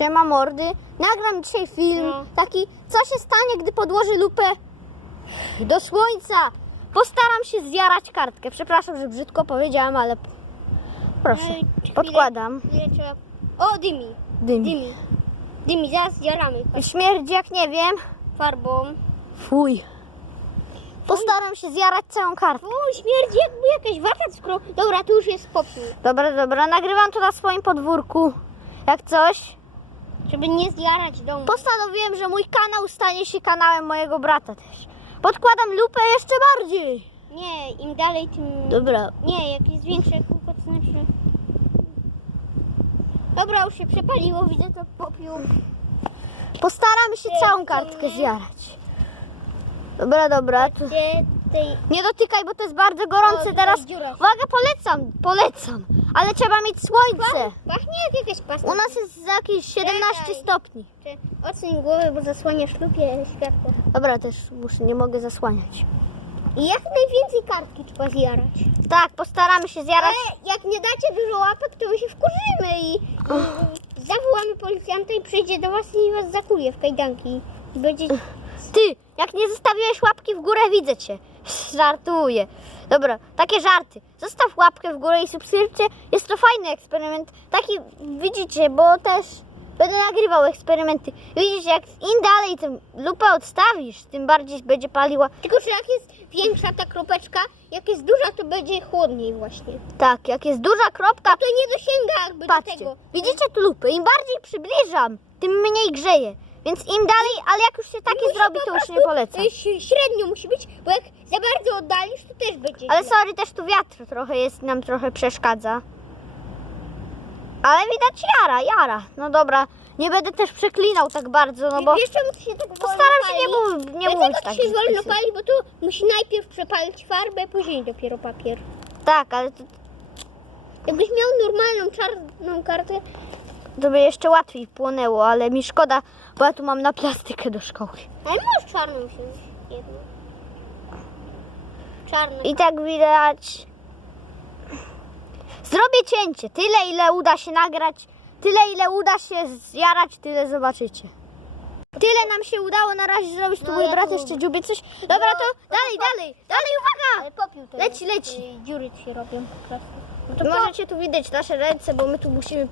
Siema mordy. Nagram dzisiaj film No. taki, co się stanie, gdy podłożę lupę do słońca. Postaram się zjarać kartkę. Przepraszam, że brzydko powiedziałam, ale proszę. Podkładam. O, dymi. Dym. Dymi. Dymi, zaraz zjaramy Śmierdzi jak nie wiem. farbą. Fuj. Postaram się zjarać całą kartkę. O, śmierdzi jakby jakaś warta skoro... Dobra, tu już jest popiół. Dobra, dobra. Nagrywam to na swoim podwórku. Jak coś. Żeby nie zjarać domu. Postanowiłem, że mój kanał stanie się kanałem mojego brata też. Podkładam lupę jeszcze bardziej. Nie, im dalej, tym... Dobra. Nie, jak jest większe kółko, to znaczy... Dobra, już się przepaliło, widzę to popiół. Postaramy się całą kartkę zjarać. Dobra, dobra. To... Gdzie tej... Nie dotykaj, bo to jest bardzo gorące teraz. dziura. Uwaga, polecam, polecam. Ale trzeba mieć słońce. Pachnie jak jakaś pasta. U nas jest jakieś 17 Czekaj. stopni. Oceń głowę, bo zasłaniasz lupie światło. Dobra, też muszę, nie mogę zasłaniać. I jak najwięcej kartki trzeba zjarać. Tak, postaramy się zjarać. Ale jak nie dacie dużo łapek, to my się wkurzymy i, i zawołamy policjanta i przyjdzie do was i was zakuje w kajdanki. I będzie... Ty, jak nie zostawiłeś łapki w górę, widzę cię. Żartuję. Dobra, takie żarty. Zostaw łapkę w górę i subskrypcję. Jest to fajny eksperyment. Taki, widzicie, bo też będę nagrywał eksperymenty. Widzicie, jak im dalej tym lupę odstawisz, tym bardziej będzie paliła. Tylko, że jak jest większa ta kropeczka, jak jest duża, to będzie chłodniej właśnie. Tak, jak jest duża kropka, To nie dosięga jakby do patrzcie. tego. Widzicie tu lupy? Im bardziej przybliżam, tym mniej grzeje. Więc im dalej, ale jak już się takie Musi zrobi, po to już prostu, nie polecam. y, ś- Średnio musi być, bo jak za bardzo oddalisz, to też będzie Ale źle. sorry, też tu wiatr trochę jest, nam trochę przeszkadza. Ale widać jara, jara. No dobra, nie będę też przeklinał tak bardzo, no bo Wiesz czemu to się tak wolno postaram się pali? nie, mów, nie mówić to tak. się wolno słów. pali, bo to musi najpierw przepalić farbę, później dopiero papier. Tak, ale to, Jakbyś miał normalną czarną kartę, to by jeszcze łatwiej płonęło, ale mi szkoda, bo ja tu mam na plastykę do szkoły. ale możesz czarną wziąć jedną. Czarną. I tak widać. Zrobię cięcie. Tyle, ile uda się nagrać, tyle, ile uda się zjarać, tyle zobaczycie. Tyle nam się udało na razie zrobić. Tu No, mój ja brat tu- jeszcze dziubie coś. Dobra, to dalej, dalej, dalej, uwaga! Ale popiół to Leci, jest, leci. y, Dziury ci się robią po prostu. No To możecie tu widzieć nasze ręce, bo my tu musimy.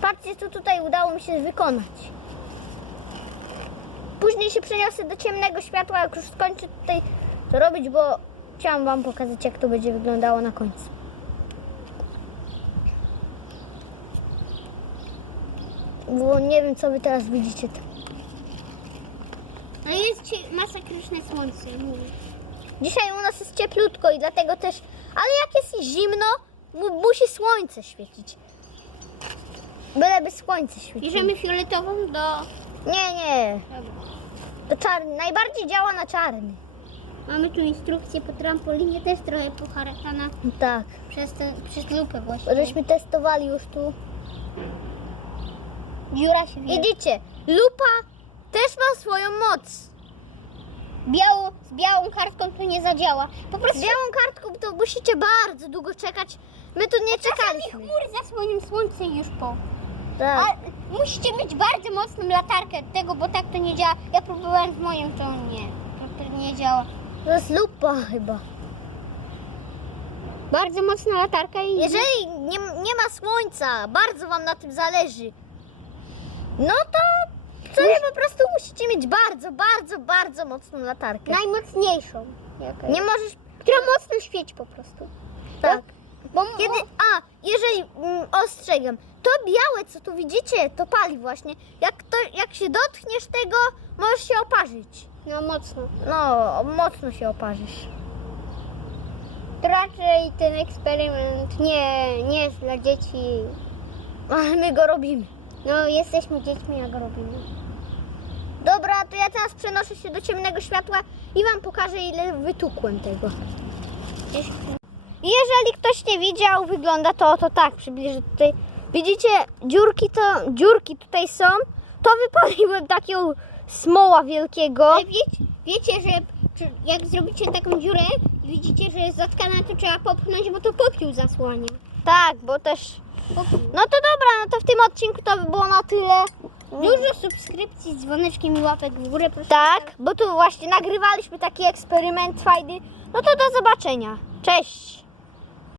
Patrzcie, co tutaj udało mi się wykonać. Później się przeniosę do ciemnego światła, jak już skończę tutaj to robić, bo chciałam Wam pokazać, jak to będzie wyglądało na końcu. Bo nie wiem, co Wy teraz widzicie. No jest ci masakryczne słońce. Dzisiaj u nas jest cieplutko i dlatego też. Ale jak jest zimno, mu, musi słońce świecić. Byleby słońce świeciło. Bierzemy fioletową do... Nie, nie. Dobra. To czarny. Najbardziej działa na czarny. Mamy tu instrukcję po trampolinie, też trochę poharatana Tak. przez, te, przez lupę właśnie. Żeśmy testowali już tu. Dziura się wie. Widzicie, lupa też ma swoją moc. Biało, z białą kartką to nie zadziała. Po Z prostu białą kartką to musicie bardzo długo czekać. My tu nie czekaliśmy. chmury zasłonią słońce i już po. Tak. A musicie mieć bardzo mocną latarkę tego, bo tak to nie działa. Ja próbowałem z moją, to nie. To nie działa. To jest lupa chyba. Bardzo mocna latarka i... Jeżeli nie, nie ma słońca, bardzo wam na tym zależy, no to sobie po prostu musicie mieć bardzo, bardzo, bardzo mocną latarkę. Najmocniejszą. Jaka Nie możesz. Która mocno świeci po prostu. Tak. Bo, Kiedy. A, jeżeli mm, ostrzegam, to białe, co tu widzicie, to pali właśnie. Jak, to, jak się dotkniesz tego, możesz się oparzyć. No mocno. No, mocno się oparzysz. To raczej ten eksperyment nie, nie jest dla dzieci. Ale my go robimy. No jesteśmy dziećmi, jak go robimy. Dobra, to ja teraz przenoszę się do ciemnego światła i wam pokażę, ile wytukłem tego. Gdzieś... Jeżeli ktoś nie widział, wygląda to, to tak, przybliżę tutaj. Widzicie, dziurki to, dziurki tutaj są. To wypaliłem takiego smoła wielkiego. Ale wiecie, wiecie, że jak zrobicie taką dziurę i widzicie, że jest zatkana, to trzeba popchnąć, bo to popiół zasłania. Tak, bo też No to dobra, no to w tym odcinku to by było na tyle. Dużo subskrypcji z dzwoneczkiem i łapek w górę, proszę. Tak, bo tu właśnie nagrywaliśmy taki eksperyment fajny. No to do zobaczenia. Cześć!